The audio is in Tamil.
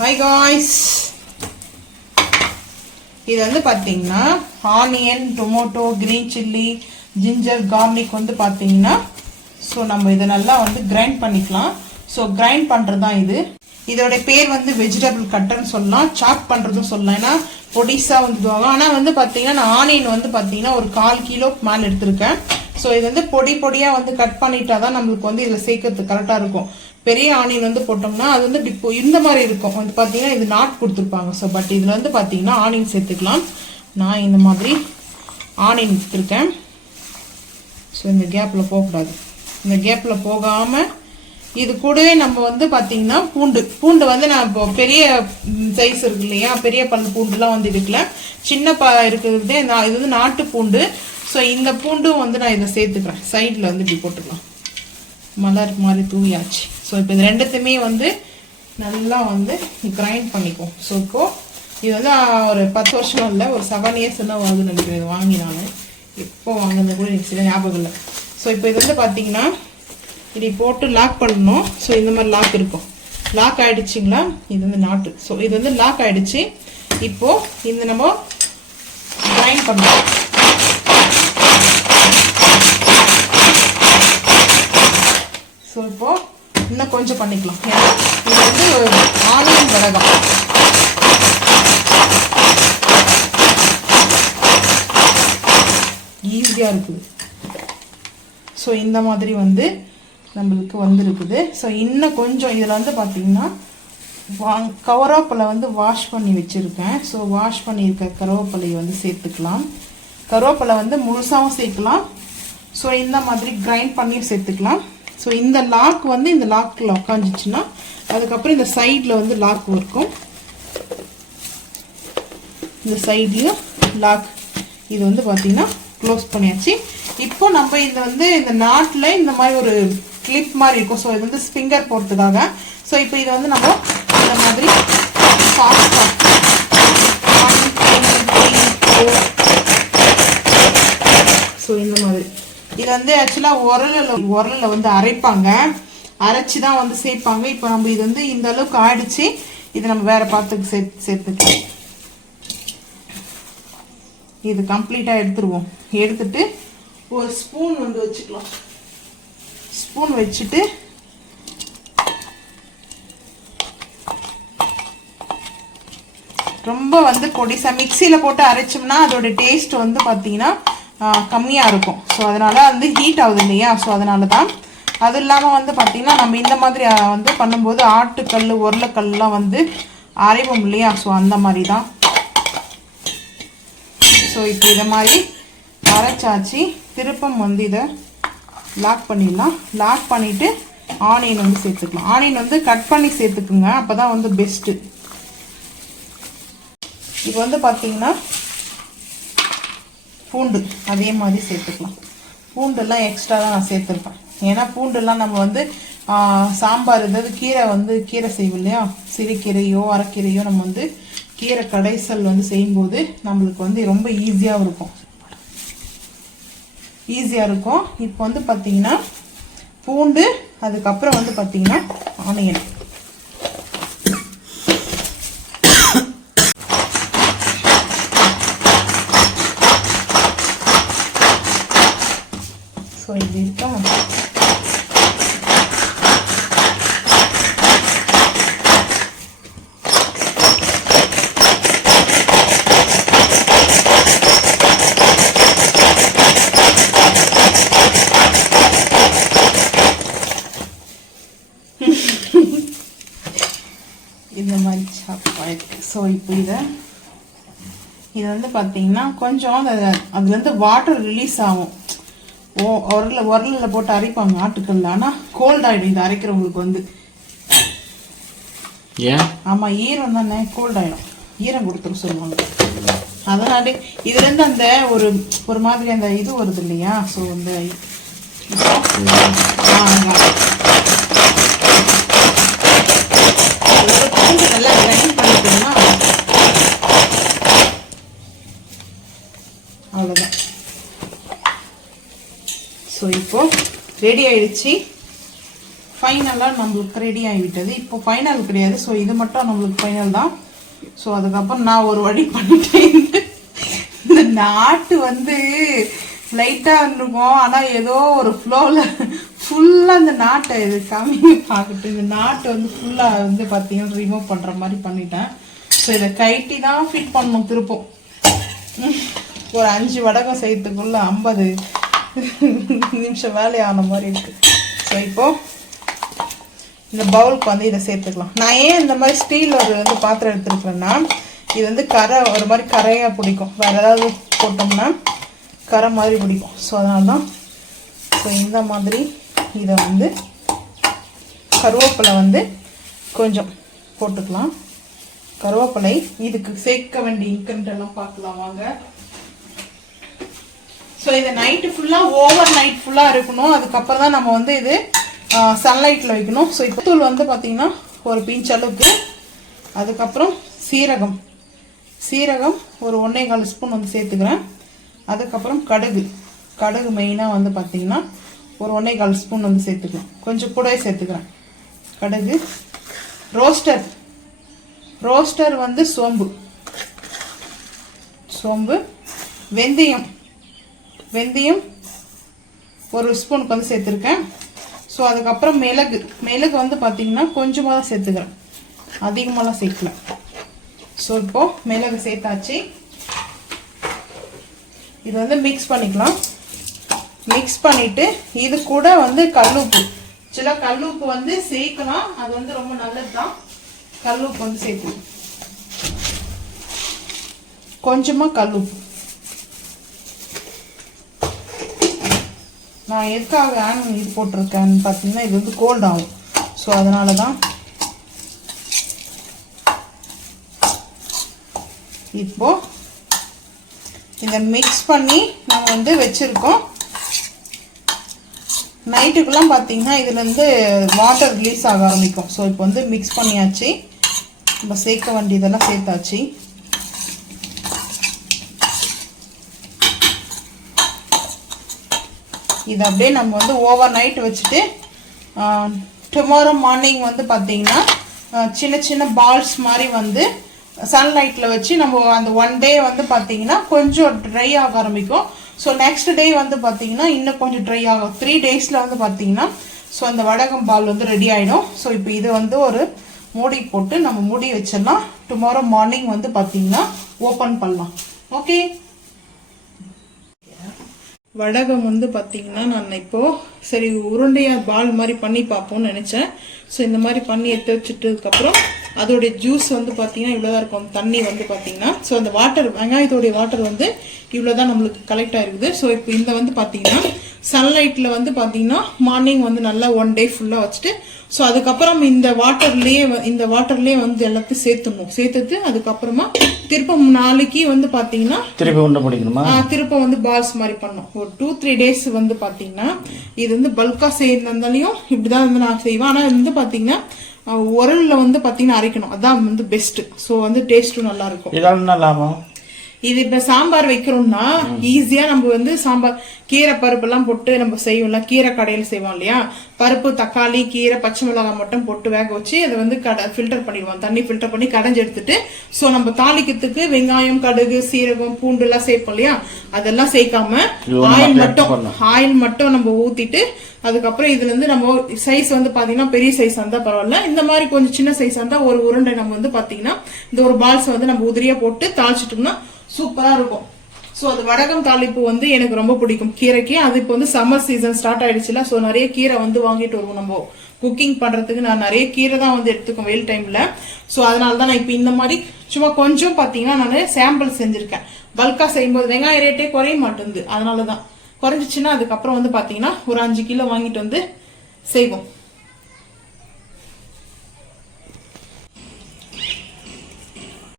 ஹாய் காய்ஸ் இது வந்து பார்த்தீங்கன்னா onion tomato green chilli ginger garlic வந்து பார்த்தீங்கன்னா ஸோ நம்ம இதை நல்லா வந்து கிரைண்ட் பண்ணிக்கலாம். ஸோ கிரைண்ட் பண்ணுறது தான் இது. இதோட பேர் வந்து வெஜிடபிள் கட்டர்னு சொல்லலாம். சாப் பண்ணுறதும் சொல்லலாம். ஏன்னா பொடிசாக வந்து ஆனால் வந்து பார்த்தீங்கன்னா நான் ஆனியன் வந்து பார்த்தீங்கன்னா ஒரு கால் கிலோ மேலே எடுத்திருக்கேன். ஸோ இது வந்து பொடி பொடியாக வந்து கட் பண்ணிட்டா தான் நம்மளுக்கு வந்து இதில் சேர்க்கறதுக்கு கரெக்டாக இருக்கும். பெரிய ஆனியன் வந்து போட்டோம்னா அது வந்து இப்போ இந்த மாதிரி இருக்கும். வந்து பார்த்தீங்கன்னா இது நாட் கொடுத்துருப்பாங்க. ஸோ பட் இதில் வந்து பார்த்தீங்கன்னா ஆனியன் சேர்த்துக்கலாம். நான் இந்த மாதிரி ஆனியன் எடுத்துருக்கேன். ஸோ இந்த கேப்பில் போகக்கூடாது. இந்த கேப்பில் போகாமல் இது கூடவே நம்ம வந்து பார்த்தீங்கன்னா பூண்டு. பூண்டு வந்து நான் இப்போ பெரிய சைஸ் இருக்கு இல்லையா? பெரிய பல் பூண்டுலாம் வந்து இருக்குல்ல சின்ன ப இருக்கிறதே நான் இது வந்து நாட்டு பூண்டு. ஸோ இந்த பூண்டும் வந்து நான் இதை சேர்த்துக்கிறேன். சைடில் வந்து இப்படி போட்டுக்கலாம். மலர் மாதிரி தூவியாச்சு ஸோ இப்போ இது ரெண்டுத்தையுமே வந்து நல்லா வந்து கிரைண்ட் பண்ணிக்குவோம். ஸோ இப்போ இது வந்து ஒரு பத்து வருஷம் இல்லை ஒரு செவன் இயர்ஸ் தான் ஆகுதுன்னு நினைக்கிறேன். இது வாங்கி நான். எப்போ வாங்கினது கூட எனக்கு சில ஞாபகம் இல்லை. ஸோ இப்போ இது வந்து பார்த்தீங்கன்னா இப்படி போட்டு லாக் பண்ணணும். ஸோ இந்த மாதிரி லாக் இருக்கும். லாக் ஆகிடுச்சிங்களா இது வந்து நாட்டு ஸோ இது வந்து லாக் ஆகிடுச்சி இப்போது இந்த நம்ம கிரைண்ட் பண்ணலாம் ஸோ இப்போ இன்னும் கொஞ்சம் பண்ணிக்கலாம். இது வந்து ஆனியன் வடகம். ஈஸியாக இருக்குது. ஸோ இந்த மாதிரி வந்து நம்மளுக்கு வந்திருக்குது. ஸோ இன்னும் கொஞ்சம் இதில் வந்து பார்த்தீங்கன்னா வா கருவேப்பிலை வந்து வாஷ் பண்ணி வச்சுருக்கேன். ஸோ வாஷ் பண்ணியிருக்க கருவேப்பிலையை வந்து சேர்த்துக்கலாம். கருவேப்பிலை வந்து முழுசாகவும் சேர்க்கலாம். ஸோ இந்த மாதிரி கிரைண்ட் பண்ணியும் சேர்த்துக்கலாம். ஸோ இந்த லாக் வந்து இந்த லாக்கில் உக்காந்துச்சுன்னா அதுக்கப்புறம் இந்த சைடில் வந்து லாக் இருக்கும். இந்த சைட்லேயும் லாக் இது வந்து பார்த்திங்கன்னா க்ளோஸ் பண்ணியாச்சு. இப்போ நம்ம இந்த வந்து இந்த நாட்டில் இந்த மாதிரி ஒரு கிளிப் மாதிரி இருக்கும். ஸோ இது வந்து ஃபிங்கர் போடுறதுக்காக. ஸோ இப்போ இதை வந்து நம்ம இந்த மாதிரி ஸோ இந்த இது வந்து ஆக்சுவலாக உரலில் உரலில் வந்து அரைப்பாங்க. அரைச்சி தான் வந்து சேர்ப்பாங்க. இப்போ நம்ம இது வந்து இந்த அளவுக்கு ஆடிச்சு இது நம்ம வேற பாத்துக்கு சேர்த்து சேர்த்துக்கலாம். இது கம்ப்ளீட்டாக எடுத்துருவோம். எடுத்துட்டு ஒரு ஸ்பூன் வந்து வச்சுக்கலாம். ஸ்பூன் வச்சுட்டு ரொம்ப வந்து பொடிசா மிக்சியில் போட்டு அரைச்சோம்னா அதோட டேஸ்ட் வந்து பார்த்தீங்கன்னா கம்மியாக இருக்கும். ஸோ அதனால் வந்து ஹீட் ஆகுது இல்லையா? ஸோ அதனால தான் அது இல்லாமல் வந்து பார்த்திங்கன்னா நம்ம இந்த மாதிரி வந்து பண்ணும்போது ஆட்டுக்கல் உருளைக்கல்லாம் வந்து அரைவோம் இல்லையா? ஸோ அந்த மாதிரி தான் ஸோ இப்போ இதை மாதிரி அரைச்சாச்சு. திருப்பம் வந்து இதை லாக் பண்ணிடலாம். லாக் பண்ணிவிட்டு ஆனியன் வந்து சேர்த்துக்கலாம். ஆனியன் வந்து கட் பண்ணி சேர்த்துக்குங்க. அப்போ தான் வந்து பெஸ்ட்டு இப்போ வந்து பார்த்திங்கன்னா பூண்டு அதே மாதிரி சேர்த்துக்கலாம். பூண்டெல்லாம் எக்ஸ்ட்ரா தான் நான் சேர்த்துருப்பேன். ஏன்னா பூண்டெல்லாம் நம்ம வந்து சாம்பார் ஏதாவது கீரை வந்து கீரை செய்வோம் இல்லையா? சிறுகீரையோ அரைக்கீரையோ நம்ம வந்து கீரை கடைசல் வந்து செய்யும்போது நம்மளுக்கு வந்து ரொம்ப ஈஸியாகவும் இருக்கும். ஈஸியாக இருக்கும். இப்போ வந்து பார்த்தீங்கன்னா பூண்டு அதுக்கப்புறம் வந்து பார்த்திங்கன்னா ஆனியன். ஸோ இது இருக்கா இந்த மாதிரி ஸோ இப்போ இதை இது வந்து பார்த்தீங்கன்னா கொஞ்சம் அது அதுலேருந்து வாட்டர் ரிலீஸ் ஆகும். ஓ உரல உரலில் போட்டு அரைப்பாங்க ஆட்டுக்கல்ல. ஆனால் கோல்ட் ஆகிடும் இது அரைக்கிறவங்களுக்கு வந்து. ஏன்? ஆமாம் ஈரம் தானே கோல்ட் ஆகிடும் ஈரம் கொடுத்துரும் சொல்லுவாங்க. அதனாலே இதுலேருந்து அந்த ஒரு ஒரு மாதிரி அந்த இது வருது இல்லையா? ஸோ அந்த ஆ, ஆமா. இதோட பூண்டு நல்லா கிரைண்ட் பண்ணிட்டோம்னா அவ்வளோதான் ஸோ இப்போ ரெடி ஆயிடுச்சு. ஃபைனலாக நம்மளுக்கு ரெடி ஆகிவிட்டது இப்போ ஃபைனல் கிடையாது. ஸோ இது மட்டும் நம்மளுக்கு ஃபைனல் தான். ஸோ அதுக்கப்புறம் நான் ஒரு வழி பண்ணிட்டேன். இந்த நாட்டு வந்து லைட்டாக இருந்திருக்கும் ஆனால் ஏதோ ஒரு ஃப்ளோவில் ஃபுல்லாக இந்த நாட்டை இது கம்மி பார்க்கட்டு இந்த நாட்டை வந்து ஃபுல்லாக வந்து பார்த்தீங்கன்னா ரிமூவ் பண்ணுற மாதிரி பண்ணிட்டேன். ஸோ இதை கைட்டி தான் ஃபிட் பண்ணணும் திருப்பம். ஒரு அஞ்சு வடகம் செய்யறதுக்குள்ள ஐம்பது நிமிஷம் ஆன மாதிரி இருக்குது ஸோ இப்போது இந்த பவுலுக்கு வந்து இதை சேர்த்துக்கலாம். நான் ஏன் இந்த மாதிரி ஸ்டீல் ஒரு வந்து பாத்திரம் எடுத்துருக்குறேன்னா இது வந்து கரை ஒரு மாதிரி கரையாக பிடிக்கும். வேறு ஏதாவது போட்டோம்னா கரை மாதிரி பிடிக்கும். ஸோ அதனால தான் ஸோ இந்த மாதிரி இதை வந்து கருவேப்பிலை வந்து கொஞ்சம் போட்டுக்கலாம். கருவேப்பிலை இதுக்கு சேர்க்க வேண்டிய இன்க்ரெண்ட் எல்லாம் பார்க்கலாம். வாங்க. ஸோ இதை நைட்டு ஃபுல்லாக ஓவர் நைட் ஃபுல்லாக இருக்கணும். அதுக்கப்புறம் தான் நம்ம வந்து இது சன்லைட்டில் வைக்கணும். ஸோ இப்போ தூள் வந்து பார்த்தீங்கன்னா ஒரு பிஞ்ச் அளவுக்கு. அதுக்கப்புறம் சீரகம். சீரகம் ஒரு ஒன்றே கால் ஸ்பூன் வந்து சேர்த்துக்கிறேன். அதுக்கப்புறம் கடுகு. கடுகு மெயினாக வந்து பார்த்தீங்கன்னா ஒரு ஒன்றே கால் ஸ்பூன் வந்து சேர்த்துக்கிறேன் கொஞ்சம் கூடவே சேர்த்துக்கிறேன். கடுகு. ரோஸ்டர். ரோஸ்டர் வந்து சோம்பு. சோம்பு. வெந்தயம். வெந்தயம் ஒரு ஸ்பூனுக்கு வந்து சேர்த்துருக்கேன். ஸோ அதுக்கப்புறம் மிளகு. மிளகு வந்து பார்த்தீங்கன்னா கொஞ்சமாக தான் சேர்த்துக்கிறேன். அதிகமாகலாம் சேர்க்கல. ஸோ இப்போது மிளகு சேர்த்தாச்சு. இது வந்து மிக்ஸ் பண்ணிக்கலாம். மிக்ஸ் பண்ணிவிட்டு இது கூட வந்து கல்லுப்பு. சில கல்லுப்பு வந்து சேர்க்கலாம். அது வந்து ரொம்ப நல்லது தான் கல்லுப்பு வந்து சேர்த்து கொஞ்சமாக கல்லுப்பு. நான் எதுக்காக ஆன் இது போட்டிருக்கேன்னு பார்த்தீங்கன்னா இது வந்து கோல்ட் ஆகும். ஸோ அதனால தான் இப்போ இதை மிக்ஸ் பண்ணி நம்ம வந்து வச்சுருக்கோம். நைட்டுக்கெல்லாம் பார்த்தீங்கன்னா இதுலேருந்து வாட்டர் ரிலீஸ் ஆக ஆரம்பிக்கும். ஸோ இப்போ வந்து மிக்ஸ் பண்ணியாச்சு. நம்ம சேர்க்க வேண்டியதெல்லாம் சேர்த்தாச்சு. இது அப்படியே நம்ம வந்து ஓவர் நைட் வச்சுட்டு டுமாரோ மார்னிங் வந்து பார்த்தீங்கன்னா சின்ன சின்ன பால்ஸ் மாதிரி வந்து சன்லைட்டில் வச்சு நம்ம அந்த ஒன் டே வந்து பார்த்தீங்கன்னா கொஞ்சம் ட்ரை ஆக ஆரம்பிக்கும். ஸோ நெக்ஸ்ட் டே வந்து பார்த்தீங்கன்னா இன்னும் கொஞ்சம் ட்ரை ஆகும். த்ரீ டேஸில் வந்து பார்த்தீங்கன்னா ஸோ அந்த வடகம் பால் வந்து ரெடி ஆகிடும் ஸோ இப்போ இது வந்து ஒரு மூடி போட்டு நம்ம மூடி வச்சிடலாம். டுமாரோ மார்னிங் வந்து பார்த்தீங்கன்னா ஓப்பன் பண்ணலாம். ஓகே வடகம் வந்து பார்த்தீங்கன்னா நான் இப்போ சரி உருண்டையாக பால் மாதிரி பண்ணி பார்ப்போம்னு நினச்சேன். ஸோ இந்த மாதிரி பண்ணி எடுத்து வச்சுட்டதுக்கப்புறம் அதோடைய ஜூஸ் வந்து பார்த்தீங்கன்னா இவ்வளோதான் இருக்கும். தண்ணி வந்து பார்த்தீங்கன்னா ஸோ அந்த வாட்டர் வெங்காயத்தோடைய வாட்டர் வந்து இவ்வளோ தான் நம்மளுக்கு கலெக்ட் ஆயிருக்குது. ஸோ இப்போ இந்த வந்து பார்த்தீங்கன்னா சன்லைட்டில் வந்து பார்த்தீங்கன்னா மார்னிங் வந்து நல்லா ஒன் டே ஃபுல்லாக வச்சுட்டு ஸோ அதுக்கப்புறம் இந்த வாட்டர்லேயே இந்த வாட்டர்லேயே வந்து எல்லாத்தையும் சேர்த்துடணும். சேர்த்துட்டு அதுக்கப்புறமா திரும்ப நாளைக்கு வந்து பார்த்தீங்கன்னா திருப்பி உண்டை பிடிக்கணுமா? ஆ, திரும்ப வந்து பால்ஸ் மாதிரி பண்ணோம் ஒரு டூ த்ரீ டேஸ் வந்து பார்த்தீங்கன்னா இது வந்து பல்காக செய்யறதாலையும் இப்படிதான் வந்து நான் செய்வேன். ஆனால் வந்து பார்த்தீங்கன்னா உரலில் வந்து பார்த்தீங்கன்னா அரைக்கணும். அதான் வந்து பெஸ்ட்டு ஸோ வந்து டேஸ்ட்டும் நல்லாயிருக்கும் இருக்கும். என்ன லாபம்? இது இப்ப சாம்பார் வைக்கிறோம்னா ஈஸியா நம்ம வந்து சாம்பார் கீரை பருப்பு எல்லாம் போட்டு நம்ம செய்வோம்ல கீரை கடையில செய்வோம் இல்லையா? பருப்பு தக்காளி கீரை பச்சை மிளகாய் மட்டும் போட்டு வேக வச்சு அதை வந்து கடை ஃபில்டர் பண்ணிடுவோம். தண்ணி ஃபில்டர் பண்ணி கடைஞ்சு எடுத்துட்டு ஸோ நம்ம தாளிக்கிறதுக்கு வெங்காயம் கடுகு சீரகம் பூண்டு எல்லாம் சேர்ப்போம் இல்லையா? அதெல்லாம் சேர்க்காம ஆயில் மட்டும். ஆயில் மட்டும் நம்ம ஊத்திட்டு அதுக்கப்புறம் இதுல இருந்து நம்ம சைஸ் வந்து பாத்தீங்கன்னா பெரிய சைஸ் இருந்தா பரவாயில்ல. இந்த மாதிரி கொஞ்சம் சின்ன சைஸ் இருந்தா ஒரு உருண்டை நம்ம வந்து பாத்தீங்கன்னா இந்த ஒரு பால்ஸ் வந்து நம்ம உதிரியா போட்டு தாளிச்சிட்டோம்னா சூப்பராக இருக்கும். ஸோ அது வடகம் தாளிப்பு வந்து எனக்கு ரொம்ப பிடிக்கும். கீரைக்கு அது இப்போ வந்து சம்மர் சீசன் ஸ்டார்ட் ஆயிடுச்சுல ஸோ நிறைய கீரை வந்து வாங்கிட்டு வருவோம் நம்ம. குக்கிங் பண்ணுறதுக்கு நான் நிறைய கீரை தான் வந்து எடுத்துக்கோம் வெயில் டைமில் ஸோ அதனால தான் நான் இப்போ இந்த மாதிரி சும்மா கொஞ்சம் பார்த்தீங்கன்னா நான் சாம்பிள் செஞ்சுருக்கேன். பல்காக செய்யும்போது வெங்காய ரேட்டே குறைய மாட்டேங்குது. அதனால தான். குறைஞ்சிச்சுன்னா அதுக்கப்புறம் வந்து பார்த்தீங்கன்னா ஒரு அஞ்சு கிலோ வாங்கிட்டு வந்து செய்வோம்.